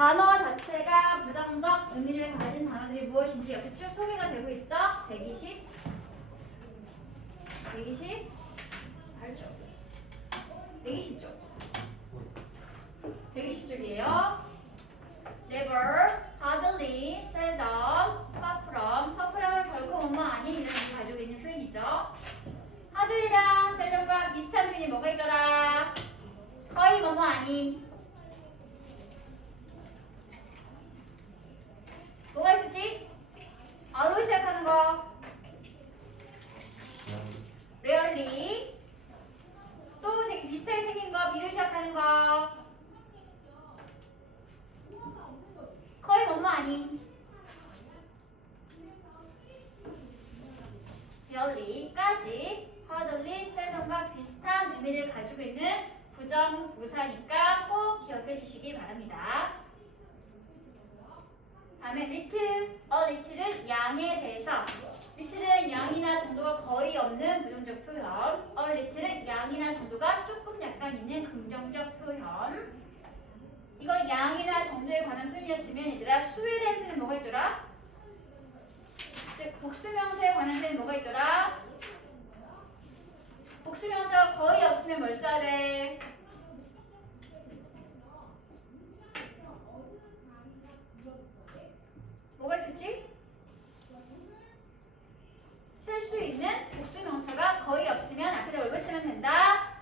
단어 자체가 부정적 의미를 가진 단어들이 무엇인지 옆에 쭉 소개가 되고 있죠? 120쪽이에요. never, hardly, seldom, far from. far from은 결코 뭐뭐 아닌 이런 의미를 가지고 있는 표현이죠. hardly랑 seldom과 비슷한 표현이 뭐가 있더라? 거의 뭐뭐 아닌. 뭐가 있었지? al로 시작하는 거. rarely. 또 되게 비슷하게 생긴 거, B로 시작하는 거. 거의 뭐뭐 아닌. rarely까지 hardly, seldom과 비슷한 의미를 가지고 있는 부정부사니까 꼭 기억해 주시기 바랍니다. 다음에 little, little은 양에 대해서. little은 양이나 정도가 거의 없는 부정적 표현. little은 양이나 정도가 조금 약간 있는 긍정적 표현. 이거 양이나 정도에 관한 표현이었으면 얘들아 수에 대한 표현은 뭐가 있더라? 즉 복수명사에 관한 표현은 뭐가 있더라? 복수명사가 거의 없으면 뭘 써야 돼? 뭐가 있었지? 셀 수 있는 복수명사가 거의 없으면 앞에다 뭘 붙이면 된다?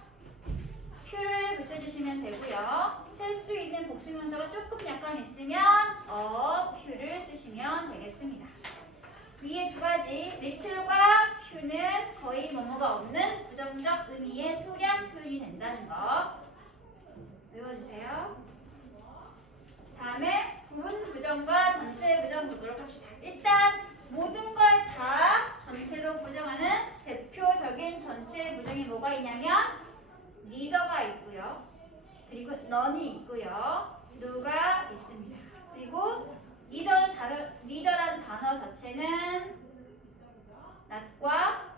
퓨를 붙여주시면 되고요. 셀 수 있는 복수명사가 조금 약간 있으면 퓨를 쓰시면 되겠습니다. 위에 두 가지 little과 퓨는 거의 뭐뭐가 없는 부정적 의미의 소량 표현이 된다는 거 외워주세요. 다음에 부분 부정과 전체 부정 보도록 합시다. 일단 모든 걸 다 전체로 부정하는 대표적인 전체 부정이 뭐가 있냐면 리더가 있고요. 그리고 none이 있고요. no가 있습니다. 그리고 리더라는 단어 자체는 not과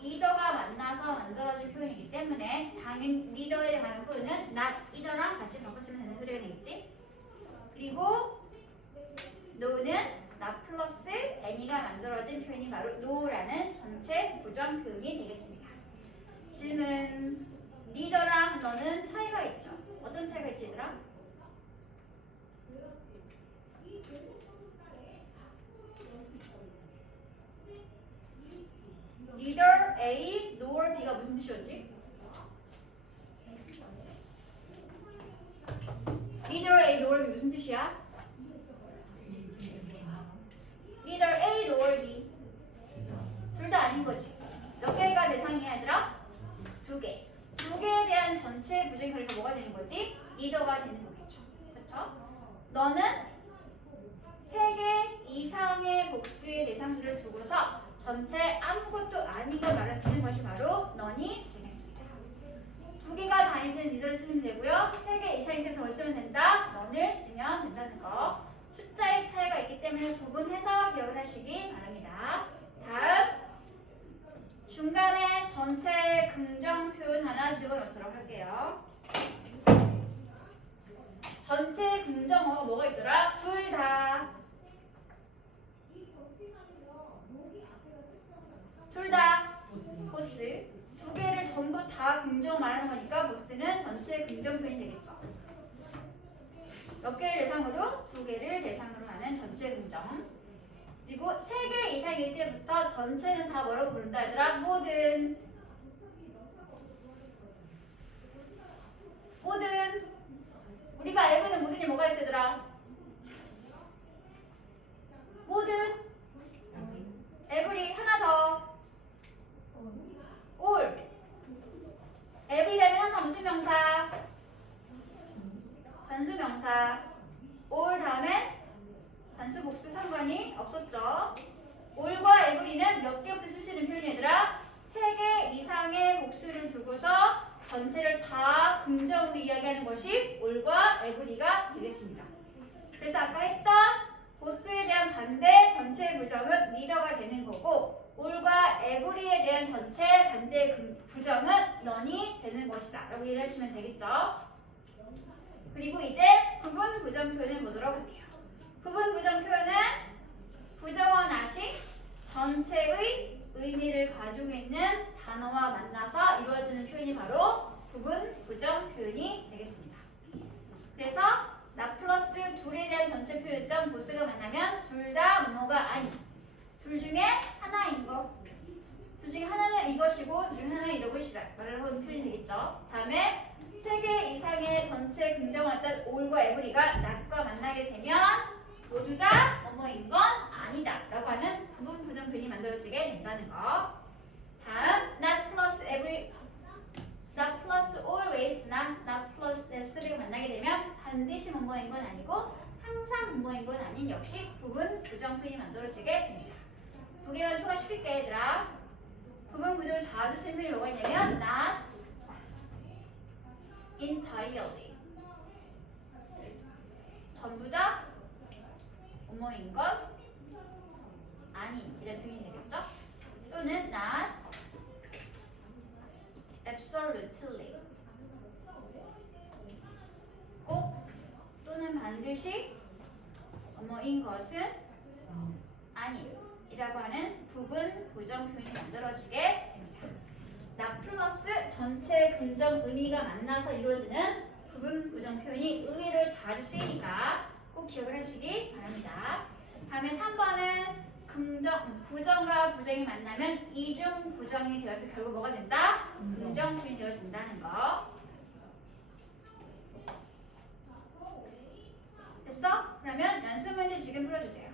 either가 만나서 만들어진 표현이기 때문에 당연히 리더에 관한 표현은 not either랑 같이 바꾸시면 되는 소리가 되겠지? 그리고 no는 not 플러스 any가 만들어진 표현이 바로 no라는 전체 부정 표현이 되겠습니다. 질문. 리더랑 너는 차이가 있죠? 어떤 차이가 있지 얘들아? Neither A nor B가 무슨 뜻이었지? Neither A nor B 무슨 뜻이야? Neither A nor B 둘 다 아닌 거지. 몇 개가 대상이야 얘들아? 두 개. 두 개에 대한 전체 부정이 그러니까 뭐가 되는 거지? neither가 되는 거겠죠. 그렇죠? 너는 세 개 이상의 복수의 대상들을 두고서 전체 아무것도 아닌 걸 말하는 것이 바로 none이 되겠습니다. 두 개가 다 있는 neither를 쓰면 되고요. 세 개 이상일 때는 뭘 쓰면 된다? none을 쓰면 된다는 거. 숫자의 차이가 있기 때문에 구분해서 기억을 하시기 바랍니다. 다음 중간에 전체 긍정 표현 하나 집어넣도록 할게요. 전체 긍정어가 뭐가 있더라? 둘 다. 둘 다 보스. 두 개를 전부 다 긍정 말하는 거니까 보스는 전체 긍정 표현이 되겠죠. 몇 개를 대상으로? 두 개를 대상으로 하는 전체 긍정. 그리고 세 개 이상일 때부터 전체는 다 뭐라고 부른다 얘들아? 모든. 우리가 알고 있는 모든이 뭐가 있어 얘들아? 모든. every. 하나 더. all. every 되면 항상 무슨 명사? 단수명사. all 다음에 단수 복수 상관이 없었죠. all과 every는 몇 개부터 쓰시는 표현이 얘들아? 세 개 이상의 복수를 두고서 전체를 다 긍정으로 이야기하는 것이 all과 every가 되겠습니다. 그래서 아까 했던 보스에 대한 반대 전체 부정은 neither가 되는 거고 all과 every에 대한 전체 반대 부정은 none이 되는 것이다 라고 이해하시면 되겠죠. 그리고 이제 부분 부정 표현을 보도록 할게요. 부분 부정 표현은 부정어 not이 전체의 의미를 가지고 있는 단어와 만나서 이루어지는 표현이 바로 부분 부정 표현이 되겠습니다. 그래서 나 플러스 둘에 대한 전체 표현이던 보스가 만나면 둘 다 뭐가 아닌 둘 중에 하나인 거. 둘 중에 하나는 이것이고 둘 중에 하나는 이것이다. 말을 하는 표현이 되겠죠. 다음에 세 개 이상의 전체 긍정어였던 all과 every가 not과 만나게 되면 모두 다 뭐뭐인 건 아니다 라고 하는 부분 부정 표현이 만들어지게 된다는 거. 다음 not plus every, not plus always나 not plus that's를 만나게 되면 반드시 뭐뭐인 건 아니고 항상 뭐뭐인 건 아닌 역시 부분 부정 표현이 만들어지게 됩니다. 두 개만 추가시킬게 얘들아. 부분 부정을 자주 쓰는 표현이 뭐가 있냐면 not entirely 전부 다 뭐뭐인 건 아닌 이런 표현이 되겠죠? 또는 not absolutely 꼭 또는 반드시 뭐뭐인 것은 아닌 이라고 하는 부분 부정 표현이 만들어지게 됩니다. not 플러스 전체 긍정 의미가 만나서 이루어지는 부분 부정 표현이 의미를 자주 쓰이니까 꼭 기억을 하시기 바랍니다. 다음에 3번은 부정과 부정이 만나면 이중 부정이 되어서 결국 뭐가 된다? 긍정 표현이 되어진다는 거. 됐어? 그러면 연습 문제 지금 풀어주세요.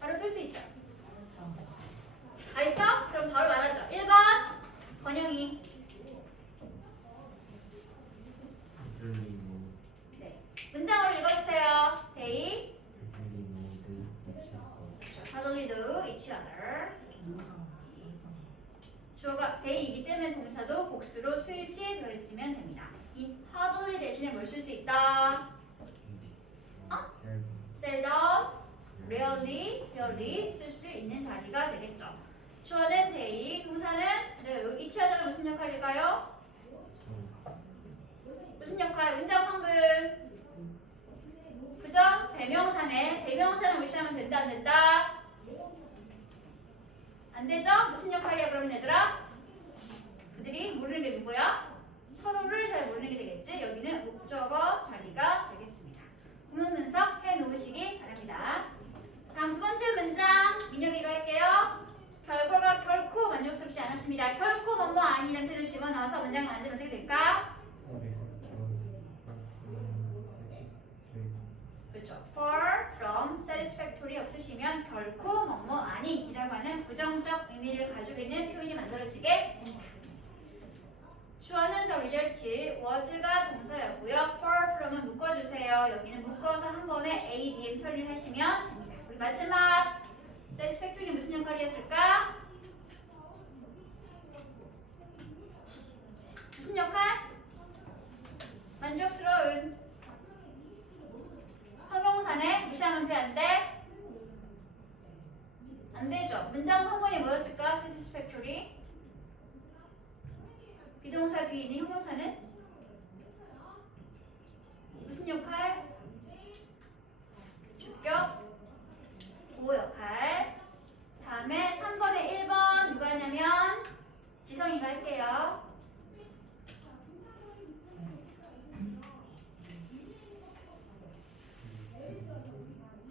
바로 풀 수 있죠? 다 있어? 그럼 바로 말하죠. 1번 권영이. 네. 문장으로 읽어주세요. They hardly know each other. 주어가 they이기 때문에 동사도 복수로 수일치에 되어 있으면 됩니다. 이 hardly 대신에 뭘 쓸 수 있다? seldom, rarely 쓸 수 있는 자리가 되겠죠. 주어는 they, 동사는 네, each other는 무슨 역할일까요? 무슨 역할? 문장 성분 부정 대명사네. 대명사는 무시하면 된다 안 된다? 안 되죠? 무슨 역할이야 그러면 얘들아? 그들이 모르는 게 누구야? 서로를 잘 모르는 게 되겠지? 여기는 목적어 자리가 되겠습니다. 구문 분석 해놓으시기 바랍니다. 다음 두 번째 문장 민혁이가 할게요. 결과가 결코 만족스럽지 않았습니다. 결코 뭐뭐 아니라는 표현을 집어넣어서 문장을 만들면 어떻게 될까? 그렇죠. far from satisfactory 없으시면 결코 뭐뭐 아닌이라고 하는 부정적 의미를 가지고 있는 표현이 만들어지게 됩니다. 주어는 the result, was가 동사였고요. far from은 묶어주세요. 여기는 묶어서 한 번에 a, dm 처리를 하시면 됩니다. 우리 마지막 satisfactory는 무슨 역할이었을까? 무슨 역할? 만족스러운. 형용사네. 무시하면 돼, 안 돼? 안 되죠. 문장 성분이 뭐였을까? satisfactory. 비동사 뒤에 있는 형용사는 무슨 역할? 주격, 보호 역할. 다음에 3번에 1번 누가 하냐면 지성이가 할게요.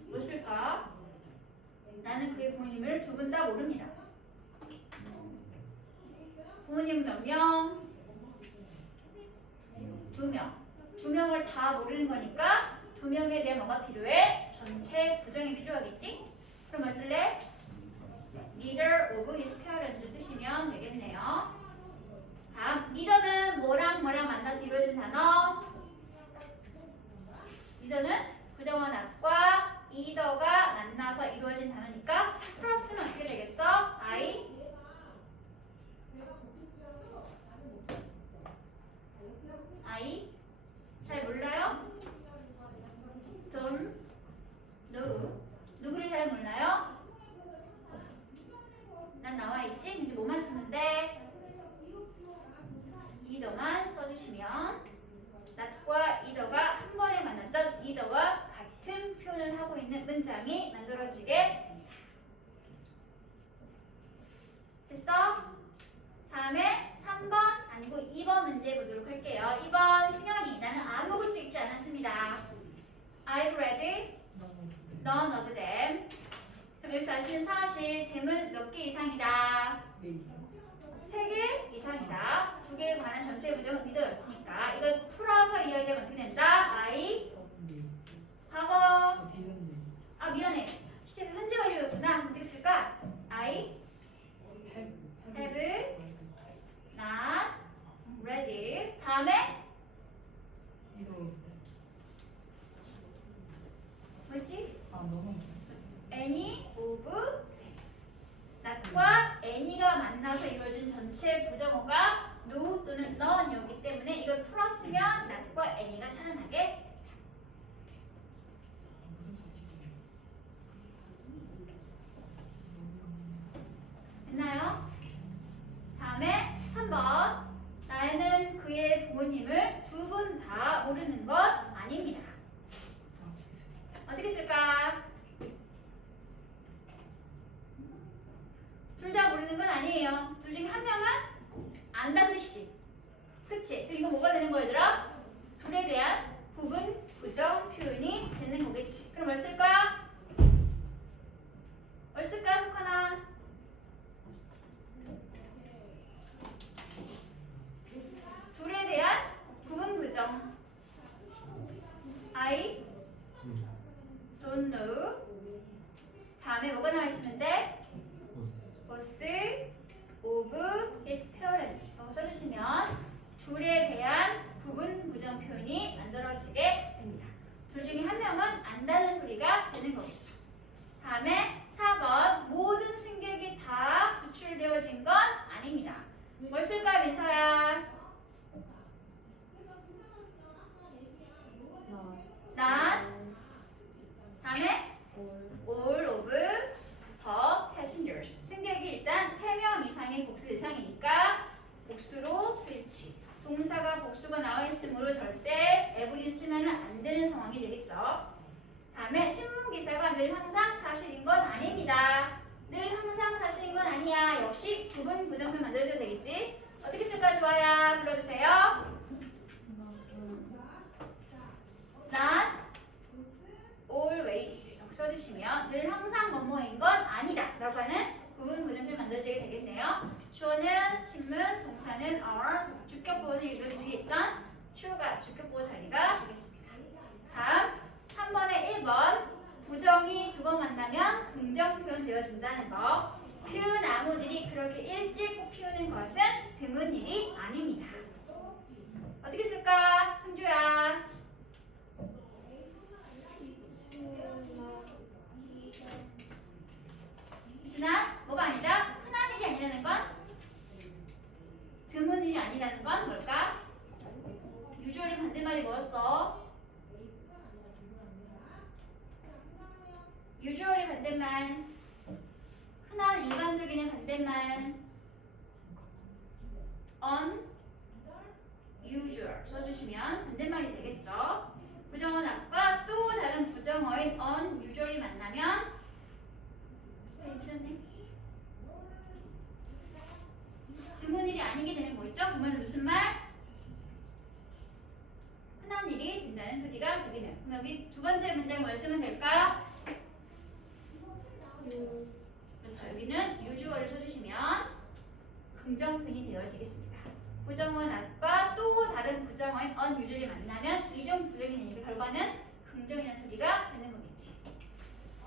뭘 쓸까? 나는 그의 부모님을 두 분 다 모릅니다. 부모님 몇 명? 2명. 2명을 다 모르는 거니까 2명에 대한 뭐가 필요해? 전체 부정이 필요하겠지? 그럼 뭐 쓸래? Neither of his parents를 쓰시면 되겠네요. 다음, neither는 뭐랑 뭐랑 만나서 이루어진 단어? neither는 부정어 not과 either가 만나서 이루어진 단어니까 플러스는 어떻게 되겠어? I 잘 몰라요? Don't know. 누구를 잘 몰라요? 난 나와 있지? 근데 뭐만 쓰면 돼? either만 써주시면 not과 either가 한 번에 만났던 none of them. 그럼 여기서 아시는 사실 them은 몇 개 이상이다? 3개 이상이다. 2개에 관한 전체 부정은 미더였으니까 이걸 풀어서 이야기하면 어떻게 된다? I 과거 아 미안해 시제 현재 완료였구나. 어떻게 쓸까? I have not read. 다음에 뭐였지? any of not과 any가 만나서 이루어진 전체 부정어가 no 또는 none이기 때문에 이걸 풀었으면 not과 any가 살아나게 됐나요? 다음에 3번 나는 그의 부모님을 두 분 다 모르는 것 아닙니다. 어떻게 쓸까? 둘 다 모르는 건 아니에요. 둘 중에 한 명은 안다는 뜻이. 그치? 그럼 이거 뭐가 되는 거야 얘들아? 둘에 대한 부분 부정 표현이 되는 거겠지. 그럼 뭘 쓸까? 뭘 쓸까 석하나? 둘에 대한 부분 부정. I don't know. 다음에 뭐가 나와 있으면 돼? both of his parents. 써주시면 둘에 대한 부분 부정 표현이 만들어지게 됩니다. 둘 중에 한 명은 안다는 소리가 되는 거겠죠. 다음에 4번 모든 승객이 다 구출되어진 건 아닙니다. 뭘 쓸까 민서야? not. 다음에 all of the passengers. 승객이 일단 3명 이상의 복수 대상이니까 복수로 수일치. 동사가 복수가 나와 있으므로 절대 every 쓰면 안 되는 상황이 되겠죠. 다음에 신문 기사가 늘 항상 사실인 건 아닙니다. 늘 항상 사실인 건 아니야. 역시 부분 부정표 만들어줘도 되겠지. 어떻게 쓸까 좋아요. 불러주세요. not always 써주시면 늘 항상 뭐뭐인 건 아니다 라고 하는 부분 부정표 만들어지게 되겠네요. 주어는 신문, 동사는 are, 주격보호는 읽어주기 있던 true가 주격보호 자리가 되겠습니다. 다음 3번에 1번 부정이 두 번 만나면 긍정 표현 되어진다는 거. 그 나무들이 그렇게 일찍 꽃 피우는 것은 드문 일이 아닙니다. 어떻게 쓸까? 승주야. 지난 뭐가 아니다? 흔한 일이 아니라는 건? 드문 일이 아니라는 건 뭘까? 유주얼의 반대말이 뭐였어? 유주얼의 반대말 흔한 일반적인의 반대말 unusual 써주시면 반대말이 되겠죠. 부정어 not과 또 다른 부정어인 unusual이 만나면 드문 일이 아니게 되는 거 있죠? 그 말은 무슨 말? 흔한 일이 된다는 소리가 되겠네요. 그럼 여기 두 번째 문장 뭘 쓰면 될까? 그렇죠. 여기는 usual을 써주시면 긍정표현이 되어지겠습니다. 부정어 not과 또 다른 부정어인 unusual이 만나면 이중 부정이 되니까 결과는 긍정이라는 소리가 되는 거겠지.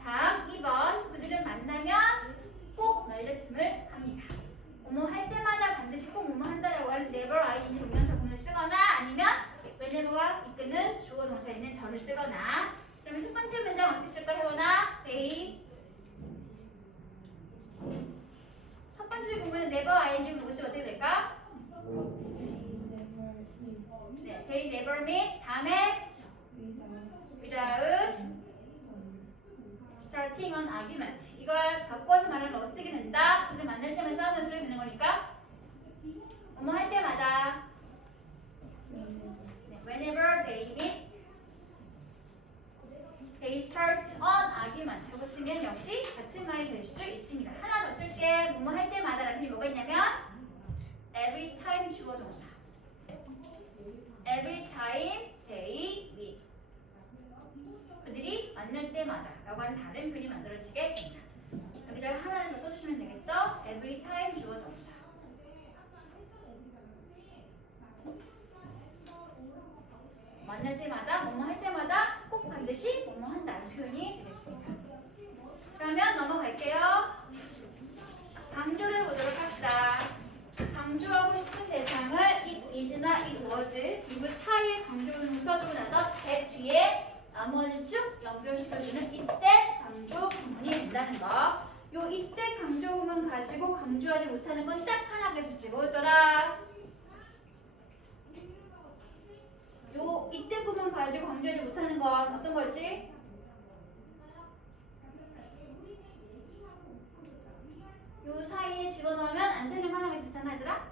다음 2번 그들을 만나면 꼭 말다툼을 합니다. 뭐뭐 할 때마다 반드시 꼭 뭐뭐 한다라고 하는 never ing 동명사 구문을 쓰거나 아니면 whenever가 이끄는 주어 동사에 있는 전을 쓰거나. 그러면 첫 번째 문장 어떻게 쓸까 혜원아? they 첫 번째 구문은 never ing 구문이 어떻게 될까? 네, they never meet. 다음에 without starting an argument. 이걸 바꿔서 말하면 어떻게 된다? 그들 만날 때만 싸우는 소리 되는 거니까 뭐뭐 할 때마다 네, whenever they meet they start an argument 하고 쓰면 역시 같은 말이 될 수 있습니다. 하나 더 쓸게. 뭐뭐 할 때마다 라는 표현이 뭐가 있냐면 every time 주어 동사 every time they meet 그들이 만날 때마다 라고 하는 다른 표현이 만들어지게 됩니다. 여기다가 하나를 더 써주시면 되겠죠? every time 주어 동사. 만날 때마다, 뭐뭐 할 때마다 꼭 반드시 뭐뭐 한다는 표현이 되겠습니다. 그러면 넘어갈게요. 강조를 보도록 합시다. 강조하고 싶은 대상을 it is나 it was 이거 사이에 강조를 써주고 나서 that 뒤에 나머지 쭉 연결시켜주는 이때 강조 구문이 된다는 거. 요 이때 강조 구문 가지고 강조하지 못하는 건 딱 하나 계속 뭐였더라? 요 이때 구문 가지고 강조하지 못하는 건 어떤 거였지? 요 사이에 집어넣으면 안 되는 거 하나가 있었잖아, 얘들아?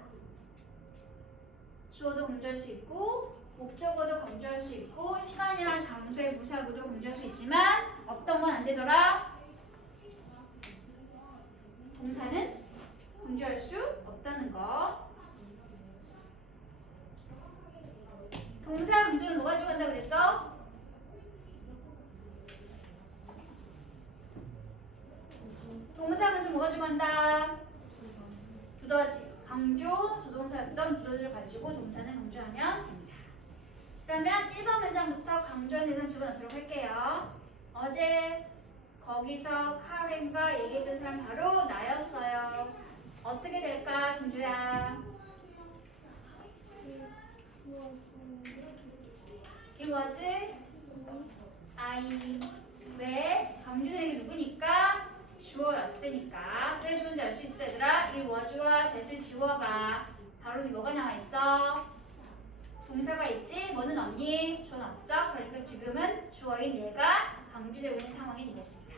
주어도 강조할 수 있고 목적어도 강조할 수 있고 시간이랑 장소의 무사구도 강조할 수 있지만 어떤 건 안 되더라? 동사는 강조할 수 없다는 거. 동사 강조는 뭐 가지고 한다고 그랬어? 동사 강조 뭐 가지고 한다? 두더지. 강조, 조동사였던 두더지를 가지고 동사는 강조하면 됩니다. 그러면 1번 문장부터 강조하는 대상 집어넣도록 할게요. 어제 거기서 카렌과 얘기했던 사람 바로 나였어요. 어떻게 될까, 준주야? It was I. 왜? 강조되는 게 누구니까? 주어였으니까. 왜 주어인지 알 수 있어, 얘들아? 이 was와 that을 지워봐. 바로 뭐가 나와있어? 동사가 있지? 뭐는 없니? 주어는 없죠? 그러니까 지금은 주어인 내가 강조되고 있는 상황이 되겠습니다.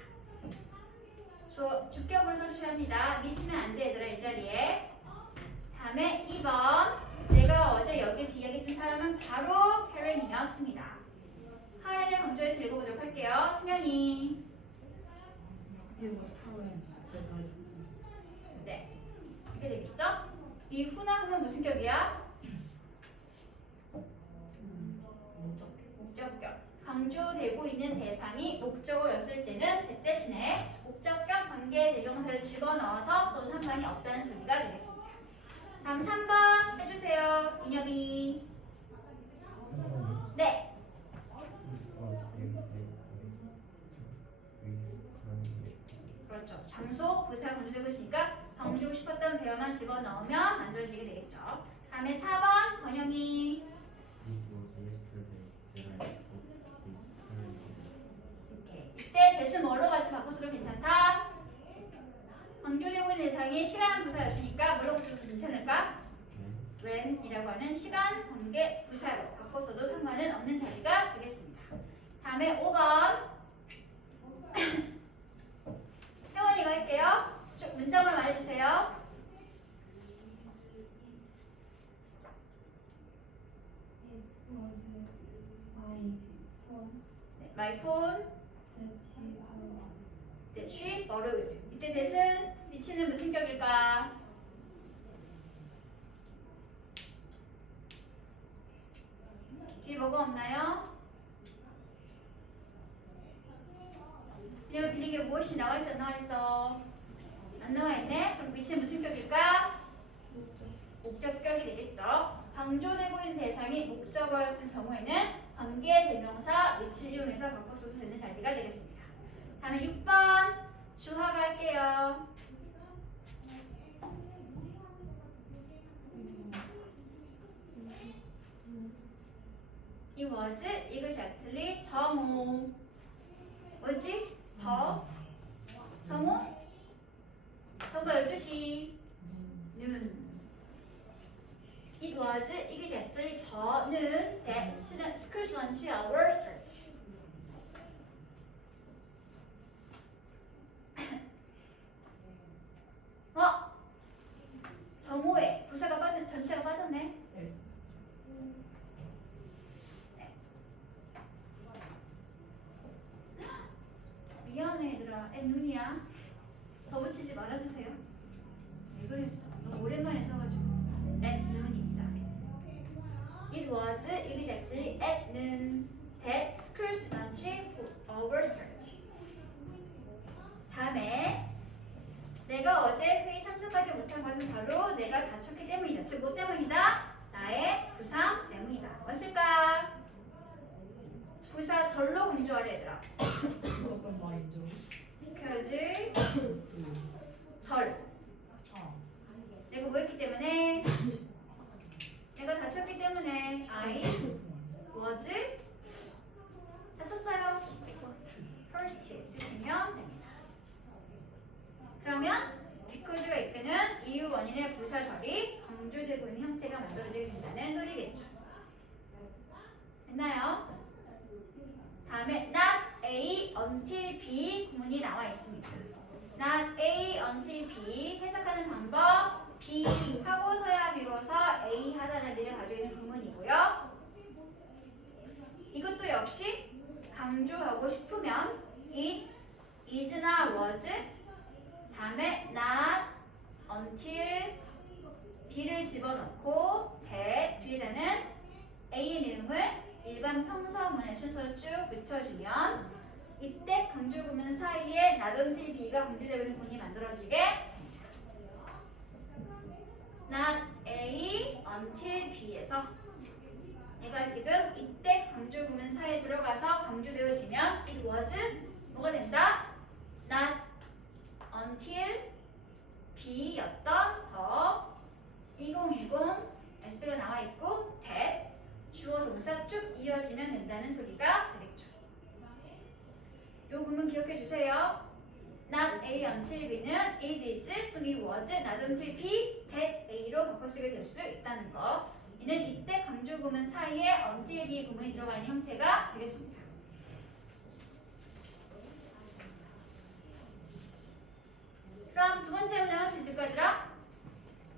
주격을 써주셔야 합니다. 미스면 안 돼, 얘들아, 이 자리에. 다음에 2번. 내가 어제 여기서 이야기했던 사람은 바로 카렌이었습니다. 카렌을 강조해서 읽어보도록 할게요. 승현이. 네. 이렇게 되겠죠? 이 후나 후는 무슨 격이야? 목적격. 강조되고 있는 대상이 목적어였을 때는 그 대신에 목적격 관계 대명사를 집어넣어서 또 상관이 없다는 소리가 되겠습니다. 다음 3번 해주세요. 인엽이. 네. 그렇죠. 장소, 부사 강조되고 있으니까 강조하고 싶었던 배어만 집어넣으면 만들어지게 되겠죠. 다음에 4번 권영이. 이때 대스 뭘로 같이 바꿔서도 괜찮다. 강조되고 있는 대상이 시간 부사였으니까 뭘로 바꿔서도 괜찮을까? when이라고 하는 시간 관계 부사로 바꿔서도 상관은 없는 자리가 되겠습니다. 다음에 5번 혜원이가 할게요. 쭉 문장을 말해주세요. My phone that she borrowed. 이때 that은 위치는 무슨 격일까? 뒤에 뭐가 없나요? 그리고 빌리게 무엇이 나와 있어? 안 나와 있어? 안 나와 있네? 그럼 위치는 무슨 격일까? 목적격이 되겠죠. 강조되고 있는 대상이 목적어였을 경우에는 관계 대명사 위치를 이용해서 바꿔서도 되는 자리가 되겠습니다. 다음에 6번 주화가 할게요. It was exactly 정오. 뭐였지? 정오? 정오 12시 noon. It was exactly noon that school's lunch hour started. 정오에 부사가 전체가 빠졌네. 네. 미안해 얘들아. 눈이야. 더 붙이지 말아주세요. 왜 그랬어? 너무 오랜만에 써가지고. at noon입니다. It was exactly at noon that school's lunch hour started. 부사절로 내가 다쳤기 때문이다. 즉, 뭐 때문이다? 나의 부상 때문이다. 뭐였을까? 부사절로 강조하래 얘들아. because 절. 내가 뭐 했기 때문에? 내가 다쳤기 때문에 I was 다쳤어요. hurt 쓰시면 됩니다. 그러면 because가 이끄는 이유 원인의 부사절이 강조되고 있는 형태가 만들어지게 된다는 소리겠죠. 됐나요? 다음에 not A until B 구문이 나와 있습니다. not A until B 해석하는 방법 B 하고서야 비로소 A 하다는 미를 가지고 있는 구문이고요. 이것도 역시 강조하고 싶으면 it is나 was 다음에 not until B를 집어넣고 that 뒤에다는 A의 내용을 일반 평서문의 순서로 쭉 붙여주면 이때 강조 구문 사이에 not until B가 강조되고 있는 구문이 만들어지게 not A until B에서 얘가 지금 이때 강조 구문 사이에 들어가서 강조되어지면 it was 뭐가 된다? not until B였던 더 2010 S가 나와 있고 that 주어 동사 쭉 이어지면 된다는 소리가 되겠죠. 요 구문 기억해 주세요. not A until B는 it is 또는 it was not until B that A로 바꿔 쓰게 될 수 있다는 거. 이는 이때 강조 구문 사이에 until B 구문이 들어가 있는 형태가 되겠습니다. 그럼 두 번째 문제 할 수 있을까 얘들아?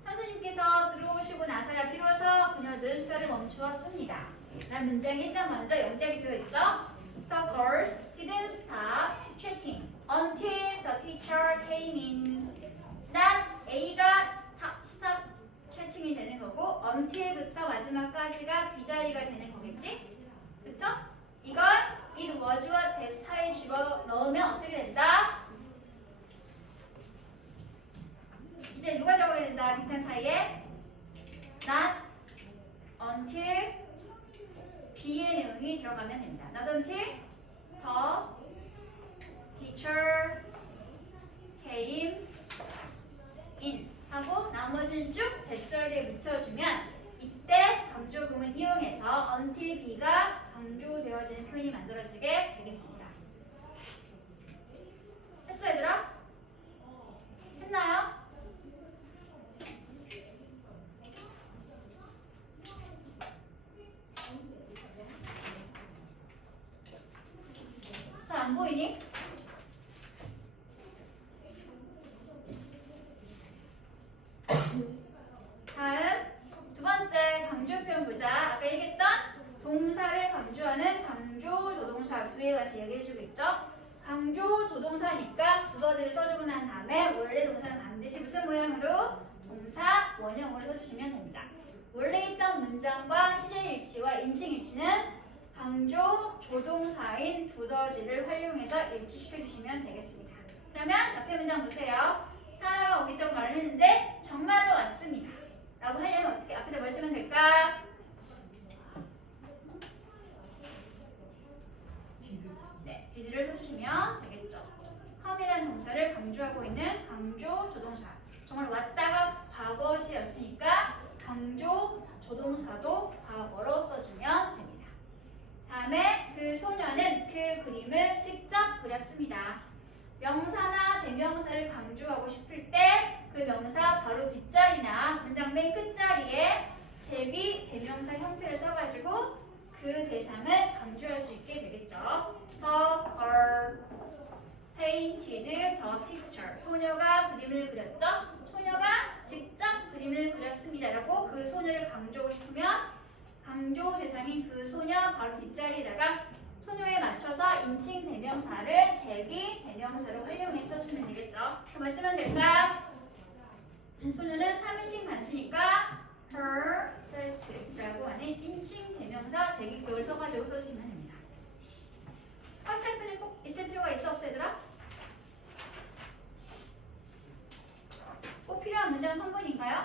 선생님께서 들어오시고 나서야 비로소 그녀들은 수다를 멈추었습니다. 난 문장이 일단 먼저 영작이 되어있죠. The girls didn't stop chatting until the teacher came in. 난 A가 stop chatting이 되는 거고 until부터 마지막까지가 B자리가 되는 거겠지? 그쵸? 이걸 it was와 that 사이에 집어넣으면 어떻게 된다? 이제 누가 들어가야 된다? 빈칸 사이에 not until B의 내용이 들어가면 됩니다. not until the teacher came in 하고 나머지는 쭉 대절에 붙여주면 이때 강조구문 이용해서 until B가 강조되어지는 표현이 만들어지게 되겠습니다. 했어 얘들아? 했나요? 잘 안 보이니? 다음 두 번째 강조 표현 보자. 아까 얘기했던 동사를 강조하는 강조 조동사 뒤에 가서 얘기해주고 있죠. 강조 조동사니까 두더지를 써주고 난 다음에 원래 동사는 반드시 무슨 모양으로? 동사 원형으로 써주시면 됩니다. 원래 있던 문장과 시제 일치와 인칭 일치는 강조 조동사인 두더지를 활용해서 일치시켜 주시면 되겠습니다. 그러면 앞에 문장 보세요. 사라가 오기 있다고 말을 했는데 정말로 왔습니다. 라고 하려면 어떻게 앞에다 뭘 쓰면 될까? 네, did를 써주시면 되겠죠. come이라는 동사를 강조하고 있는 강조 조동사. 정말 왔다가 과거 시였으니까 강조 조동사도 과거로 써주면 됩니다. 다음에 그 소녀는 그 그림을 직접 그렸습니다. 명사나 대명사를 강조하고 싶을 때 그 명사 바로 뒷자리나 문장 맨 끝자리에 제비 대명사 형태를 써가지고 그 대상을 강조할 수 있게 되겠죠. The girl painted the picture. 소녀가 그림을 그렸죠. 소녀가 직접 그림을 그렸습니다. 라고 그 소녀를 강조하고 싶으면 강조 대상인 그 소녀 바로 뒷자리에다가 소녀에 맞춰서 인칭 대명사를 제비 대명사로 활용해 써주면 되겠죠. 그럼 쓰면 될까? 소녀는 3인칭 단수니까 herself라고 하는 인칭 대명사 제기 구역을 써가지고 써주시면 됩니다. herself는 꼭 있을 필요가 있어 없어 얘들아? 꼭 필요한 문장은 성분인가요?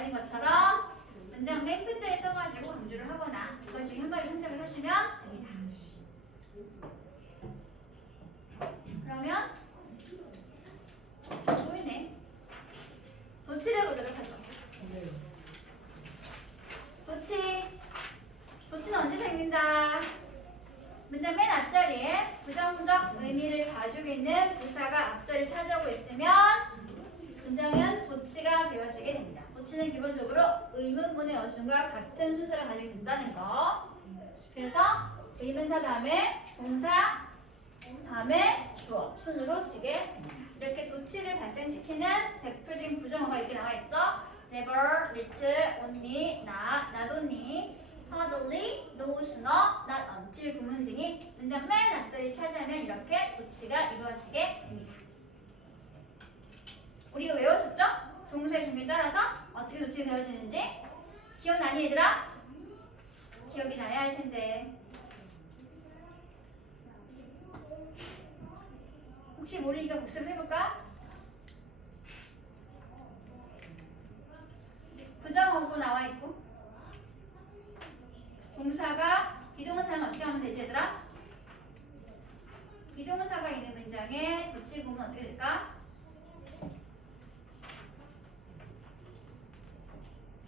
되는 것처럼 문장 맨 끝자에 써가지고 강조를 하거나 이것 중에 한 가지 선택을 하시면 됩니다. 그러면 보이네. 도치를 보도록 하죠. 도치는 언제 생긴다? 문장 맨 앞자리에 부정적 의미를 가지고 있는 부사가 앞자리를 차지하고 있으면 문장은 도치가 되어지게 됩니다. 도치는 기본적으로 의문문의 어순과 같은 순서를 가지고 된다는 거. 그래서 의문사 다음에 동사 다음에 주어 순으로 쓰게 됩니다. 이렇게 도치를 발생시키는 대표적인 부정어가 이렇게 나와 있죠. never, little, only, not only, hardly, no sooner, not until 구문 등이 문장 맨 앞자리 차지하면 이렇게 도치가 이루어지게 됩니다. 우리가 외웠었죠? 동사의 종류에 따라서 어떻게 도치가 되어지는지 기억나니 얘들아? 기억이 나야 할 텐데 혹시 모르니까 복습을 해볼까? 부정어구 나와 있고 동사가 비동사는 어떻게 하면 되지 얘들아? 비동사가 있는 문장에 도치 구문 어떻게 될까?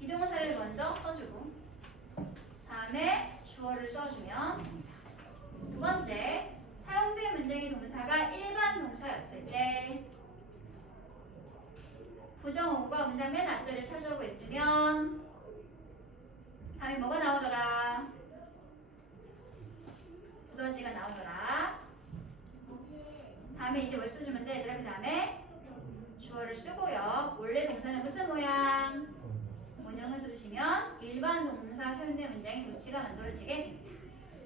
비동사를 먼저 써주고 다음에 주어를 써주면 됩니다. 두 번째, 사용된 문장의 동사가 일반 동사였을 때 부정어구가 문장 맨 앞자리를 차지하고 있으면 다음에 뭐가 나오더라? 두더지가 나오더라. 다음에 이제 뭘 써주면 돼? 얘들아 그 다음에 주어를 쓰고요. 원래 동사는 무슨 모양? 원형을 써주시면 일반 동사 사용된 문장이 도치가 만들어지게 됩니다.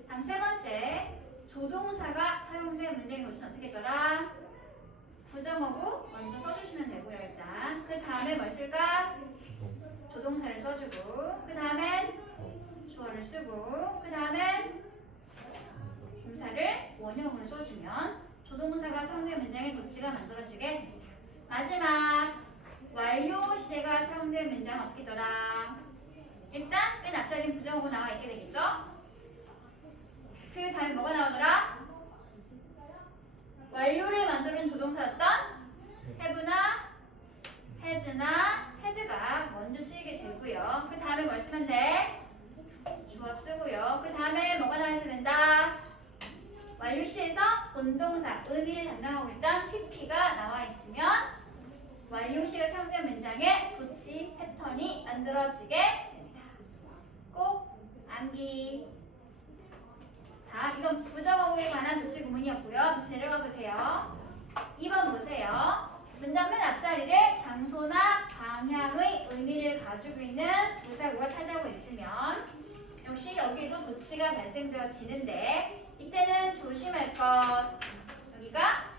다음 세 번째, 조동사가 사용된 문장의 도치는 어떻게 했더라? 부정어구 먼저 써주시면 되고요. 일단 그 다음에 뭘 쓸까? 조동사를 써주고 그 다음엔 주어를 쓰고 그 다음엔 동사를 원형으로 써주면 조동사가 사용된 문장의 도치가 만들어지게 됩니다. 마지막, 완료 시제가 사용된 문장은 어떻게 했더라? 일단 맨 앞자리는 부정어구 나와 있게 되겠죠? 그 다음에 뭐가 나오더라? 완료를 만드는 조동사였던 have나 has나 had가 먼저 쓰이게 되고요. 그 다음에 뭘 쓰면 돼? 주어 쓰고요. 그 다음에 뭐가 나와 있어야 된다? 완료시에서 본동사, 의미를 담당하고 있던 pp가 나와 있으면 완료시가 사용된 문장에 도치 패턴이 만들어지게 됩니다. 꼭 암기. 자, 이건 부정어구에 관한 도치 구문이었고요. 내려가 보세요. 2번 보세요. 문장 맨 앞자리를 장소나 방향의 의미를 가지고 있는 부사구가 차지하고 있으면 역시 여기도 도치가 발생되어지는데 이때는 조심할 것. 여기가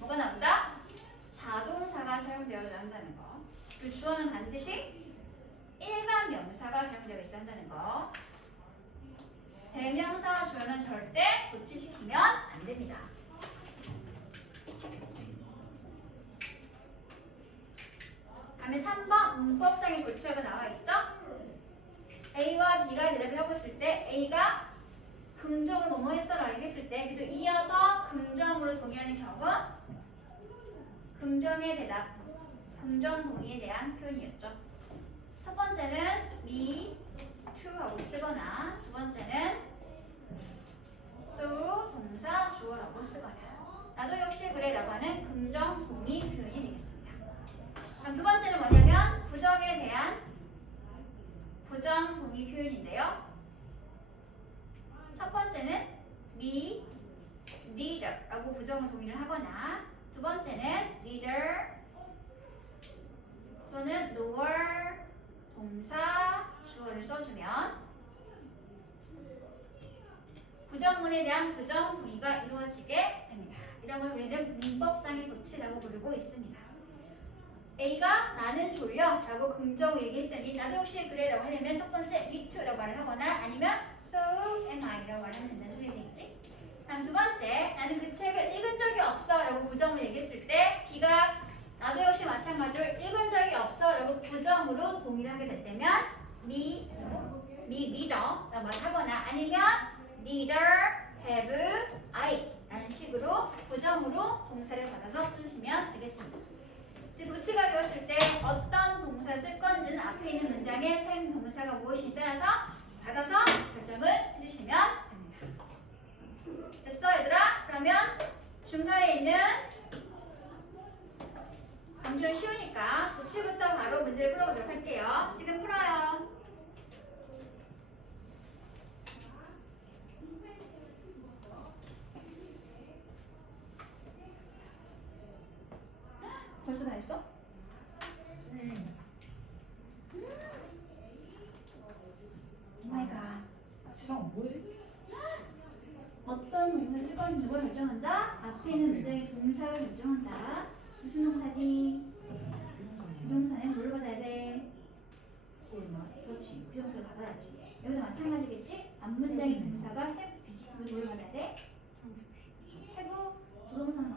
뭐가 나온다? 자동사가 사용되어야 한다는 거. 그 주어는 반드시 일반 명사가 사용되어 있어야 한다는 거. 대명사 주어는 절대 도치시키면 안 됩니다. 다음에 3번 문법상의 도치어가 나와 있죠? A와 B가 대답을 해봤을 때 A가 긍정을 뭐뭐 했어라고 얘기했을 때 그래도 이어서 긍정으로 동의하는 경우 긍정의 대답, 긍정 동의에 대한 표현이었죠. 첫 번째는 me, to 하고 쓰거나 두 번째는 so, 동사, 주어라고 쓰거나 나도 역시 그래 라고 하는 긍정 동의 표현이 되겠습니다. 그럼 두 번째는 뭐냐면 부정에 대한 부정 동의 표현인데요. 첫 번째는 me, neither 라고 부정 동의를 하거나 두 번째는 neither 또는 nor 동사, 주어를 써주면 부정문에 대한 부정 동의가 이루어지게 됩니다. 이런 걸 우리는 문법상의 도치라고 부르고 있습니다. A가 나는 졸려 라고 긍정을 얘기했더니 나도 역시 그래 라고 하려면 첫 번째 me too 라고 말을 하거나 아니면 so am I 라고 말하면 된다는 소리 되겠지? 다음 두 번째 나는 그 책을 읽은 적이 없어 라고 부정을 얘기했을 때 B가 나도 역시 마찬가지로 읽은 적이 없어 라고 부정으로 동의를 하게 될 때면 me neither라고 말하거나 아니면 neither have I 라는 식으로 부정으로 동사를 받아서 쓰시면 되겠습니다. 이제 도치가 되었을 때 어떤 동사 쓸 건지는 앞에 있는 문장의 사용 동사가 무엇인지 따라서 받아서 결정을 해주시면 됩니다. 됐어 얘들아? 그러면 중간에 있는 강조는 쉬우니까 도치부터 바로 문제를 풀어보도록 할게요. 지금 풀어요. 벌써 다 했어? 오마이갓. 수랑 뭐해? 어떤 동사를 쓸 건지 누가 결정한다? 앞에 있는 문장의 동사를 결정한다. 무슨 동사지? 부동사는 뭘 받아야 돼? 그렇지. 부동사를 받아야지. 여기도 마찬가지겠지? 앞문장의 동사가 have이지. 이거 뭘 받아야 돼? have 부동사는